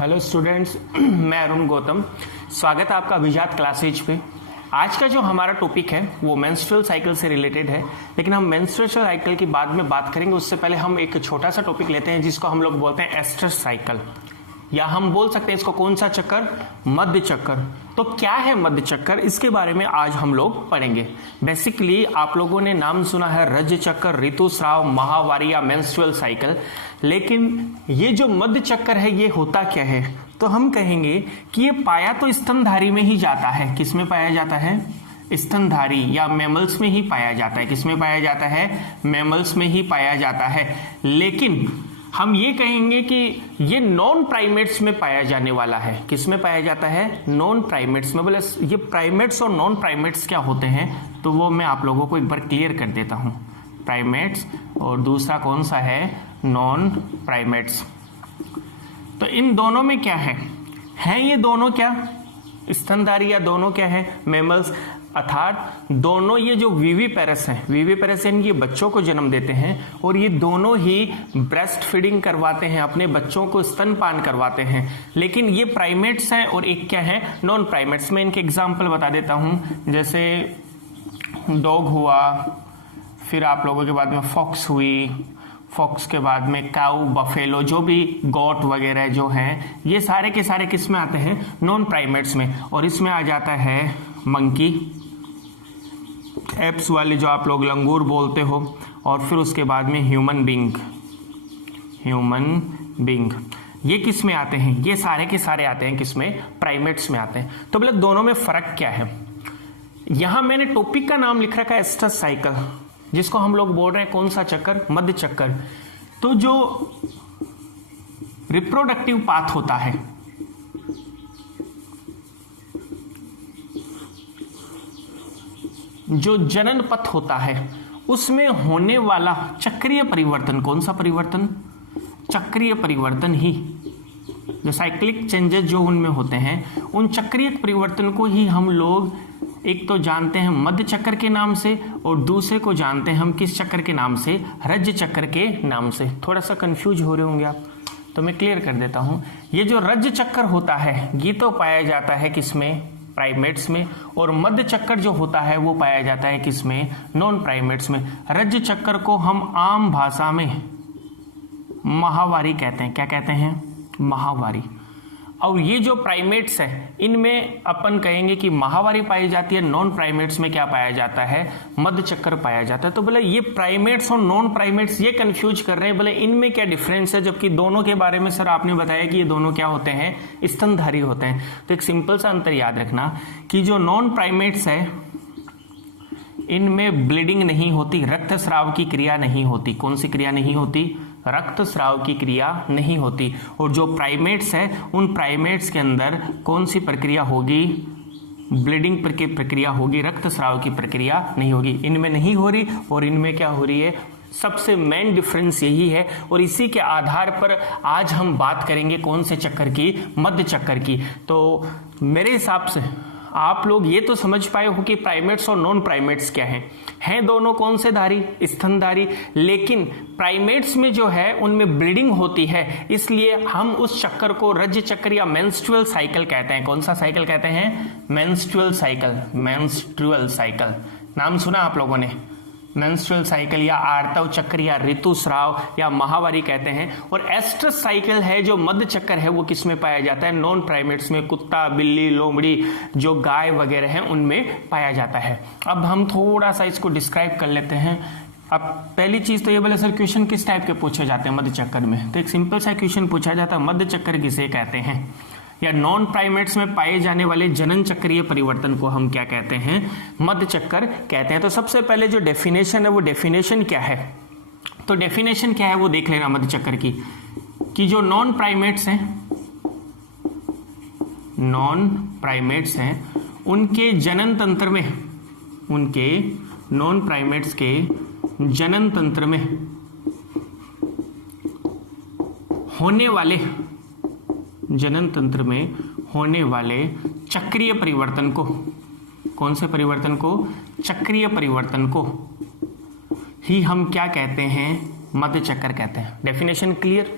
Hello students, मैं अरुण गौतम। स्वागत है आपका अभिजात क्लासेज पे। आज का जो हमारा टॉपिक है वो मेंस्ट्रुअल साइकिल से रिलेटेड है, लेकिन हम मेंस्ट्रुअल साइकिल की बाद में बात करेंगे। उससे पहले हम एक छोटा सा टॉपिक लेते हैं जिसको हम लोग बोलते हैं एस्ट्रस साइकिल, या हम बोल सकते हैं इसको कौन सा चक्कर, मध्य चक्कर। तो क्या है मध्य चक्कर, इसके बारे में आज हम लोग पढ़ेंगे। बेसिकली आप लोगों ने नाम सुना है रज चक्कर, ऋतुस्राव, माहवारी या मेंस्ट्रुअल साइकिल, लेकिन ये जो मध्य चक्कर है ये होता क्या है? तो हम कहेंगे कि ये पाया तो स्तनधारी में ही जाता है। किस में पाया जाता है? स्तनधारी या मैमल्स में ही पाया जाता है। किस में पाया जाता है? मैमल्स में ही पाया जाता है। लेकिन हम ये कहेंगे कि ये नॉन प्राइमेट्स में पाया जाने वाला है। किस में पाया जाता है? नॉन प्राइमेट्स में। बोले ये प्राइमेट्स और नॉन प्राइमेट्स क्या होते हैं, तो वो मैं आप लोगों को एक बार क्लियर कर देता हूं। प्राइमेट्स और दूसरा कौन सा है? Non primates. तो इन दोनों में क्या है ये दोनों क्या स्तनधारी या दोनों क्या है? मैमल्स। अर्थात दोनों ये जो विविपेरस हैं, विविपेरस यानी ये बच्चों को जन्म देते हैं और ये दोनों ही ब्रेस्ट फीडिंग करवाते हैं, अपने बच्चों को स्तनपान करवाते हैं। लेकिन ये प्राइमेट्स हैं और एक क्या है? Non primates. मैं इनके एग्जाम्पल बता देता हूं, जैसे डॉग हुआ, फिर आप लोगों के बाद में फॉक्स हुई, फॉक्स के बाद में काऊ, बफेलो, जो भी गोट वगैरह जो हैं, ये सारे के सारे किस में आते हैं? नॉन प्राइमेट्स में। और इसमें आ जाता है मंकी, एप्स वाले जो आप लोग लंगूर बोलते हो, और फिर उसके बाद में ह्यूमन बीइंग। ये किस में आते हैं? ये सारे के सारे आते हैं किस में? प्राइमेट्स में आते हैं। तो बोले दोनों में फर्क क्या है? यहां मैंने टॉपिक का नाम लिख रखा है एस्ट्रस साइकिल, जिसको हम लोग बोल रहे हैं कौन सा चक्कर? मध्य चक्कर। तो जो रिप्रोडक्टिव पाथ होता है, जो जनन पथ होता है, उसमें होने वाला चक्रीय परिवर्तन, कौन सा परिवर्तन? चक्रीय परिवर्तन ही। जो साइक्लिक चेंजेस जो उनमें होते हैं, उन चक्रीय परिवर्तन को ही हम लोग एक तो जानते हैं मध्य चक्कर के नाम से, और दूसरे को जानते हैं हम किस चक्कर के नाम से? रज चक्कर के नाम से। थोड़ा सा कंफ्यूज हो रहे होंगे आप, तो मैं क्लियर कर देता हूं। ये जो रज चक्कर होता है ये तो पाया जाता है किसमें? प्राइमेट्स में। और मध्य चक्कर जो होता है वो पाया जाता है किसमें? नॉन प्राइमेट्स में। रज चक्कर को हम आम भाषा में माहवारी कहते हैं। क्या कहते हैं? माहवारी। और ये जो प्राइमेट्स है इनमें अपन कहेंगे कि माहवारी पाई जाती है, नॉन प्राइमेट्स में क्या पाया जाता है? मध्य चक्कर पाया जाता है। तो बोले ये प्राइमेट्स और नॉन प्राइमेट्स ये कंफ्यूज कर रहे हैं, बोले इनमें क्या डिफरेंस है? जबकि दोनों के बारे में सर आपने बताया कि ये दोनों क्या होते हैं? स्तनधारी होते हैं। तो एक सिंपल सा अंतर याद रखना कि जो नॉन प्राइमेट्स है इनमें ब्लीडिंग नहीं होती, रक्तस्राव की क्रिया नहीं होती। कौन सी क्रिया नहीं होती? रक्तस्राव की क्रिया नहीं होती। और जो प्राइमेट्स है उन प्राइमेट्स के अंदर कौन सी प्रक्रिया होगी? ब्लीडिंग की प्रक्रिया होगी, रक्तस्राव की प्रक्रिया नहीं होगी। इनमें नहीं हो रही और इनमें क्या हो रही है? सबसे मेन डिफरेंस यही है। और इसी के आधार पर आज हम बात करेंगे कौन से चक्कर की? मध्य चक्कर की। तो मेरे हिसाब से आप लोग ये तो समझ पाए हो कि प्राइमेट्स और नॉन प्राइमेट्स क्या हैं दोनों कौन से धारी? स्तनधारी। लेकिन प्राइमेट्स में जो है उनमें ब्लीडिंग होती है, इसलिए हम उस चक्कर को रज चक्कर या मेंस्ट्रुअल साइकिल कहते हैं। कौन सा साइकिल कहते हैं? Menstrual cycle. मेंस्ट्रुअल साइकिल नाम सुना आप लोगों ने? मेंस्ट्रुअल साइकिल या आर्तव चक्र या ऋतुस्राव या माहवारी कहते हैं। और एस्ट्रस साइकिल है जो मध्य चक्कर है वो किस में पाया जाता है? नॉन प्राइमेट्स में। कुत्ता, बिल्ली, लोमड़ी, जो गाय वगैरह हैं उनमें पाया जाता है। अब हम थोड़ा सा इसको डिस्क्राइब कर लेते हैं। अब पहली चीज तो ये बोले सर क्वेश्चन किस टाइप के पूछे जाते हैं मध्य चक्कर में? तो एक सिंपल सा क्वेश्चन पूछा जाता है, मध्य चक्कर किसे कहते हैं? या नॉन प्राइमेट्स में पाए जाने वाले जनन चक्रीय परिवर्तन को हम क्या कहते हैं? मध्य चक्कर कहते हैं। तो सबसे पहले जो डेफिनेशन है वो डेफिनेशन क्या है? तो डेफिनेशन क्या है वो देख लेना मध्य चक्कर की, कि जो नॉन प्राइमेट्स हैं उनके जनन तंत्र में, उनके नॉन प्राइमेट्स के जनन तंत्र में होने वाले, जनन तंत्र में होने वाले चक्रीय परिवर्तन को, कौन से परिवर्तन को? चक्रीय परिवर्तन को ही हम क्या कहते हैं? मध्य चक्कर कहते हैं। Definition clear?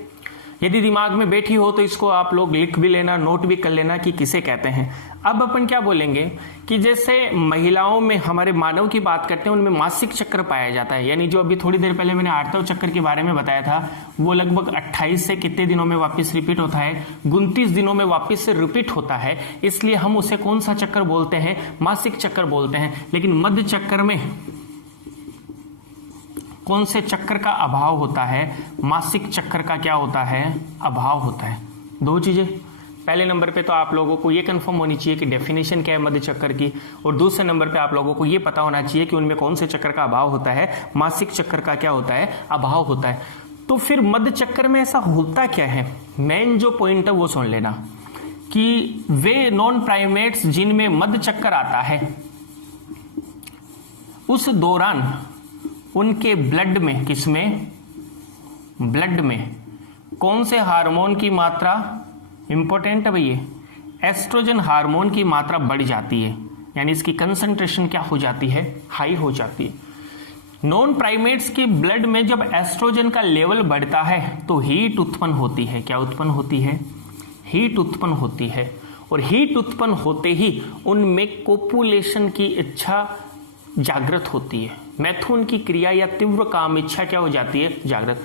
यदि दिमाग में बैठी हो तो इसको आप लोग लिख भी लेना, नोट भी कर लेना कि किसे कहते हैं। अब अपन क्या बोलेंगे कि जैसे महिलाओं में, हमारे मानव की बात करते हैं, उनमें मासिक चक्र पाया जाता है, यानी जो अभी थोड़ी देर पहले मैंने आर्तव चक्र के बारे में बताया था, वो लगभग 28 से कितने दिनों में वापस रिपीट होता है, 29 दिनों में वापस से रिपीट होता है, इसलिए हम उसे कौन सा चक्र बोलते हैं, मासिक चक्र बोलते हैं। लेकिन मध्य चक्र में कौन से चक्र का अभाव होता है, मासिक चक्र का क्या होता है, अभाव होता है। दो चीजें, पहले नंबर पे तो आप लोगों को ये कंफर्म होनी चाहिए कि डेफिनेशन क्या है मध्य चक्र की, और दूसरे नंबर पे आप लोगों को ये पता होना चाहिए कि उनमें कौन से चक्र का अभाव होता है, मासिक चक्र का क्या होता है, अभाव होता है। तो फिर मध्य चक्र में ऐसा होता क्या है, मेन जो पॉइंट है वो सुन लेना कि वे नॉन प्राइमेट्स जिनमें मध्य चक्र आता है, उस दौरान उनके ब्लड में, किसमें, ब्लड में कौन से हार्मोन की मात्रा, इंपॉर्टेंट है भैया, एस्ट्रोजन हार्मोन की मात्रा बढ़ जाती है, यानी इसकी कंसंट्रेशन क्या हो जाती है, हाई हो जाती है। नॉन प्राइमेट्स के ब्लड में जब एस्ट्रोजन का लेवल बढ़ता है तो हीट उत्पन्न होती है। क्या उत्पन्न होती है, हीट उत्पन्न होती है, और हीट उत्पन्न होते ही उनमें कोपुलेशन की इच्छा जागृत होती है, मैथुन की क्रिया या तीव्र काम इच्छा क्या हो जाती है, जागृत।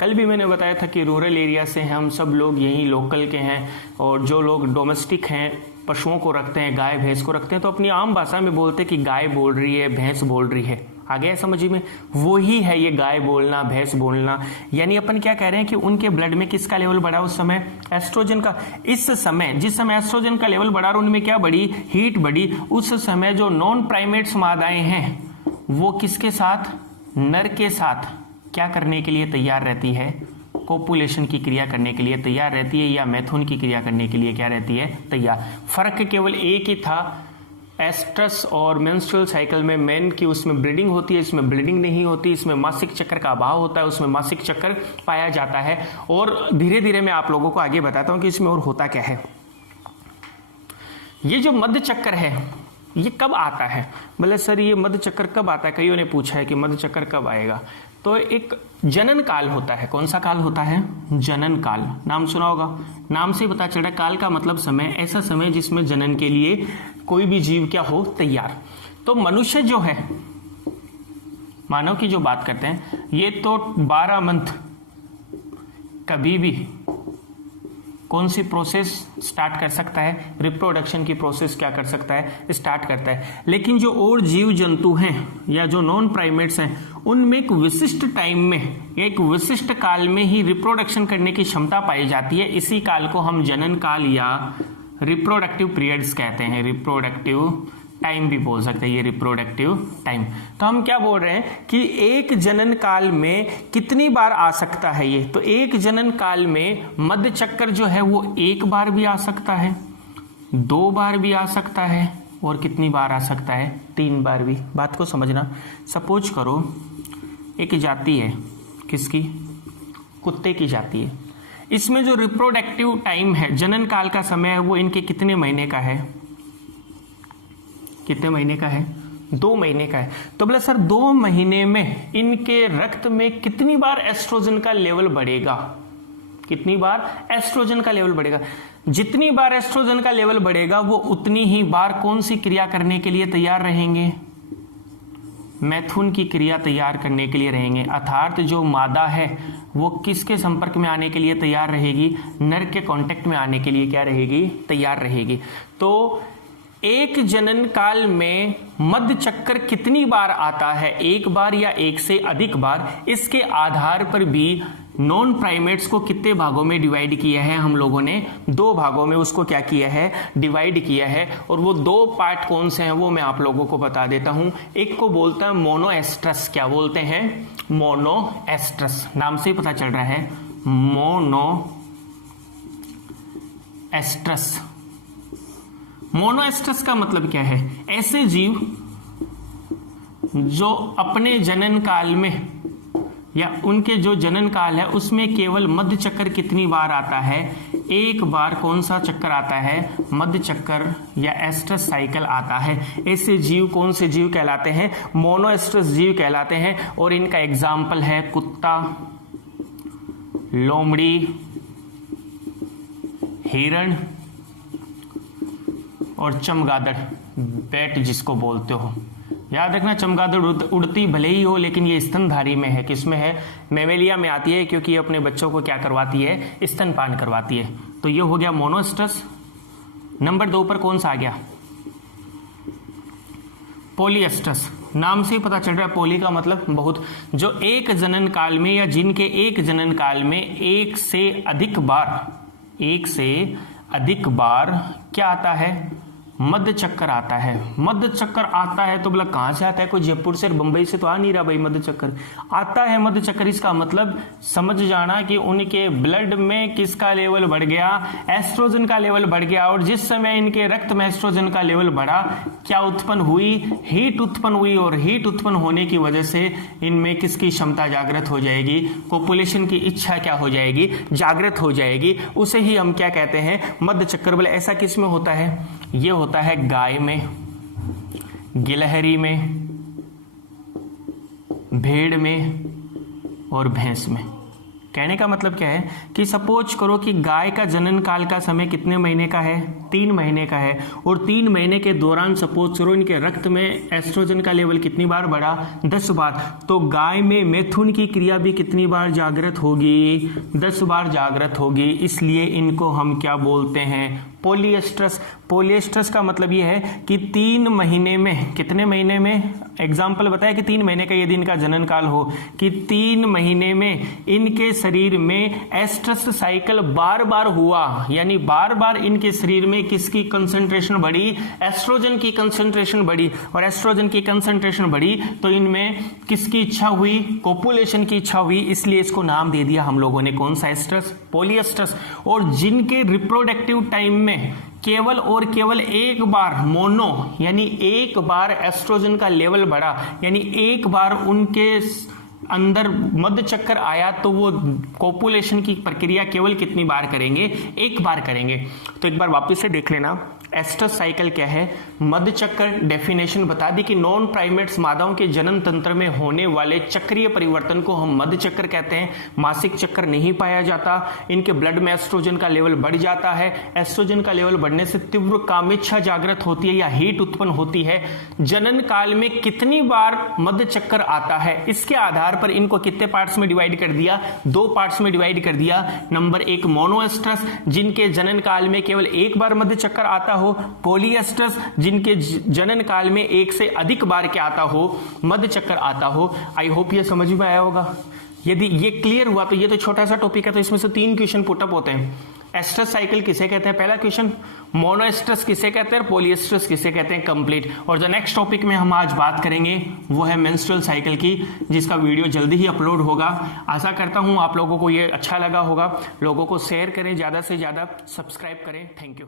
कल भी मैंने बताया था कि रूरल एरिया से हैं हम सब लोग, यहीं लोकल के हैं, और जो लोग डोमेस्टिक हैं, पशुओं को रखते हैं, गाय भैंस को रखते हैं, तो अपनी आम भाषा में बोलते हैं कि गाय बोल रही है, भैंस बोल रही है। आ गया समझ में, वो ही है ये गाय बोलना, भैंस बोलना। यानी अपन क्या कह रहे हैं कि उनके ब्लड में किसका लेवल बढ़ा उस समय, एस्ट्रोजन का। इस समय, जिस समय एस्ट्रोजन का लेवल बढ़ा और उनमें क्या बढ़ी, हीट बढ़ी, उस समय जो नॉन प्राइमेट्स मादाएं हैं वो किसके साथ, नर के साथ क्या करने के लिए तैयार रहती है, कोपुलेशन की क्रिया करने के लिए तैयार रहती है, या मैथुन की क्रिया करने के लिए क्या रहती है, तैयार। फर्क केवल एक ही था, एस्ट्रस और मेंस्ट्रुअल साइकिल में मेन की उसमें ब्रीडिंग होती है, इसमें ब्रीडिंग नहीं होती, इसमें मासिक चक्र का अभाव होता है, उसमें मासिक चक्र पाया जाता है। और धीरे धीरे मैं आप लोगों को आगे बताता हूं कि इसमें और होता क्या है। ये जो मध्य चक्र है ये कब आता है, बोले सर ये मध्य चक्र कब आता है, कईयों ने पूछा है कि मध्य चक्र कब आएगा। तो एक जनन काल होता है। कौन सा काल होता है, जनन काल। नाम सुना होगा, नाम से पता चल रहा है, काल का मतलब समय, ऐसा समय जिसमें जनन के लिए कोई भी जीव क्या हो, तैयार। तो मनुष्य जो है, मानव की जो बात करते हैं, ये तो 12 मंथ कभी भी कौन सी प्रोसेस स्टार्ट कर सकता है, रिप्रोडक्शन की प्रोसेस क्या कर सकता है, स्टार्ट करता है। लेकिन जो और जीव जंतु हैं या जो नॉन प्राइमेट्स हैं, उनमें एक विशिष्ट टाइम में, एक विशिष्ट काल में ही रिप्रोडक्शन करने की क्षमता पाई जाती है। इसी काल को हम जनन काल या रिप्रोडक्टिव पीरियड्स कहते हैं, रिप्रोडक्टिव टाइम भी बोल सकते हैं, ये रिप्रोडक्टिव टाइम। तो हम क्या बोल रहे हैं कि एक जनन काल में कितनी बार आ सकता है ये, तो एक जनन काल में मध्य चक्र जो है वो एक बार भी आ सकता है, 2 बार भी आ सकता है, और कितनी बार आ सकता है, 3 बार भी। बात को समझना। सपोज करो एक जाति है, किसकी, कुत्ते की जाति है, इसमें जो रिप्रोडक्टिव टाइम है, जनन काल का समय है, वो इनके कितने महीने का है, कितने महीने का है, 2 महीने का है। तो बोला सर 2 महीने में इनके रक्त में कितनी बार एस्ट्रोजन का लेवल बढ़ेगा, कितनी बार एस्ट्रोजन का लेवल बढ़ेगा। जितनी बार एस्ट्रोजन का लेवल बढ़ेगा वो उतनी ही बार कौन सी क्रिया करने के लिए तैयार रहेंगे, मैथुन की क्रिया तैयार करने के लिए रहेंगे। अर्थात जो मादा है वो किसके संपर्क में आने के लिए तैयार रहेगी, नर के कांटेक्ट में आने के लिए क्या रहेगी, तैयार रहेगी। तो एक जनन काल में मध्य चक्र कितनी बार आता है, 1 बार या 1 से अधिक बार, इसके आधार पर भी नॉन प्राइमेट्स को कितने भागों में डिवाइड किया है हम लोगों ने, 2 भागों में उसको क्या किया है, डिवाइड किया है। और वो 2 पार्ट कौन से हैं वो मैं आप लोगों को बता देता हूं। एक को बोलता है मोनोएस्ट्रस, क्या बोलते हैं, मोनोएस्ट्रस, नाम से ही पता चल रहा है, मोनोएस्ट्रस। मोनोएस्ट्रस का मतलब क्या है, ऐसे जीव जो अपने जनन काल में या उनके जो जनन काल है उसमें केवल मध्य चक्र कितनी बार आता है, 1 बार कौन सा चक्कर आता है, मध्य चक्र या एस्ट्रस साइकिल आता है। ऐसे जीव कौन से जीव कहलाते हैं, मोनोएस्ट्रस जीव कहलाते हैं। और इनका एग्जाम्पल है कुत्ता, लोमड़ी, हिरण और चमगादड़, बैट जिसको बोलते हो। याद रखना चमगादड़ उड़ती भले ही हो लेकिन ये स्तनधारी में है। किसमें है? मैमेलिया में आती है, क्योंकि ये अपने बच्चों को क्या करवाती है? स्तनपान करवाती है। तो ये हो गया मोनोस्ट्रस। नंबर 2 पर कौन सा आ गया? पोलिएस्ट्रस। नाम से ही पता चल रहा है, पोली का मतलब बहुत, जो एक जनन काल में या जिनके एक जनन काल में एक से अधिक बार क्या आता है? मध्य चक्कर आता है। मध्य चक्कर आता है तो बोला कहां से आता है? कोई जयपुर से बंबई से तो आ नहीं रहा भाई। मध्य चक्कर आता है। मध्य चक्कर इसका मतलब समझ जाना कि उनके ब्लड में किसका लेवल बढ़ गया? एस्ट्रोजन का लेवल बढ़ गया। और जिस समय इनके रक्त में एस्ट्रोजन का लेवल बढ़ा, क्या उत्पन्न हुई? हीट उत्पन्न हुई। और हीट उत्पन्न होने की वजह से इनमें किसकी क्षमता जागृत हो जाएगी? कोपुलेशन की इच्छा क्या हो जाएगी? जागृत हो जाएगी। उसे ही हम क्या कहते हैं? मध्य चक्कर। बोले ऐसा किस में होता है? ये होता है गाय में, गिलहरी में, भेड़ में और भैंस में। कहने का मतलब क्या है कि सपोज करो कि गाय का जनन काल का समय कितने महीने का है? 3 महीने का है। और 3 महीने के दौरान सपोज करो इनके रक्त में एस्ट्रोजन का लेवल कितनी बार बढ़ा? 10 बार। तो गाय में मैथुन की क्रिया भी कितनी बार जागृत होगी? 10 बार जागृत होगी। इसलिए इनको हम क्या बोलते हैं? पोलिएस्ट्रस। पोलिएस्ट्रस का मतलब यह है कि 3 महीने में, कितने महीने में? एग्जाम्पल बताया कि 3 महीने का यदि इनका जनन काल हो, कि 3 महीने में इनके शरीर में एस्ट्रस साइकिल बार बार हुआ, यानी बार बार इनके शरीर में किसकी कंसंट्रेशन बढ़ी? एस्ट्रोजन की कंसंट्रेशन बढ़ी। और एस्ट्रोजन की कंसंट्रेशन बढ़ी तो इनमें किसकी इच्छा हुई? कोपुलेशन की इच्छा हुई। इसलिए इसको नाम दे दिया हम लोगों ने, कौन सा? एस्ट्रस, पोलिएस्ट्रस। और जिनके रिप्रोडक्टिव टाइम में केवल और केवल एक बार मोनो, यानी एक बार एस्ट्रोजन का लेवल बढ़ा, यानी एक बार उनके अंदर मध्य चक्कर आया, तो वो कोपुलेशन की प्रक्रिया केवल कितनी बार करेंगे? एक बार करेंगे। तो एक बार वापस से देख लेना, एस्ट्रस साइकिल क्या है? मध्य चक्कर। डेफिनेशन बता दी कि नॉन प्राइमेट्स मादाओं के जनन तंत्र में होने वाले चक्रीय परिवर्तन को हम मध्य चक्कर कहते हैं। मासिक चक्कर नहीं पाया जाता। इनके ब्लड में एस्ट्रोजन का लेवल बढ़ जाता है। एस्ट्रोजन का लेवल बढ़ने से तीव्र कामेच्छा जागृत होती है या हीट उत्पन्न होती है। जनन काल में कितनी बार मध्य चक्कर आता है, इसके आधार पर इनको कितने पार्ट्स में डिवाइड कर दिया? 2 पार्ट्स में डिवाइड कर दिया। नंबर 1 मोनोएस्ट्रस, जिनके जनन काल में केवल एक बार मध्य चक्कर आता हो। पोलिएस्ट्रस, जिनके जनन काल में एक से अधिक बार क्या आता हो? मध्य चक्कर आता हो। आई होप ये समझ में आया होगा। यदि ये क्लियर हुआ तो ये तो छोटा सा टॉपिक है, तो इसमें से 3 क्वेश्चन पुटअप होते हैं। एस्ट्रस साइकिल किसे कहते हैं? पहला क्वेश्चन। मोनोएस्ट्रस किसे कहते हैं? पोलिएस्ट्रस किसे कहते हैं? कंप्लीट। और जो नेक्स्ट टॉपिक में हम आज बात करेंगे वो है मेंस्ट्रुअल साइकिल की, जिसका वीडियो जल्दी ही अपलोड होगा। आशा करता हूं आप लोगों को ये अच्छा लगा होगा। लोगों को शेयर करें, ज्यादा से ज्यादा सब्सक्राइब करें। Thank you.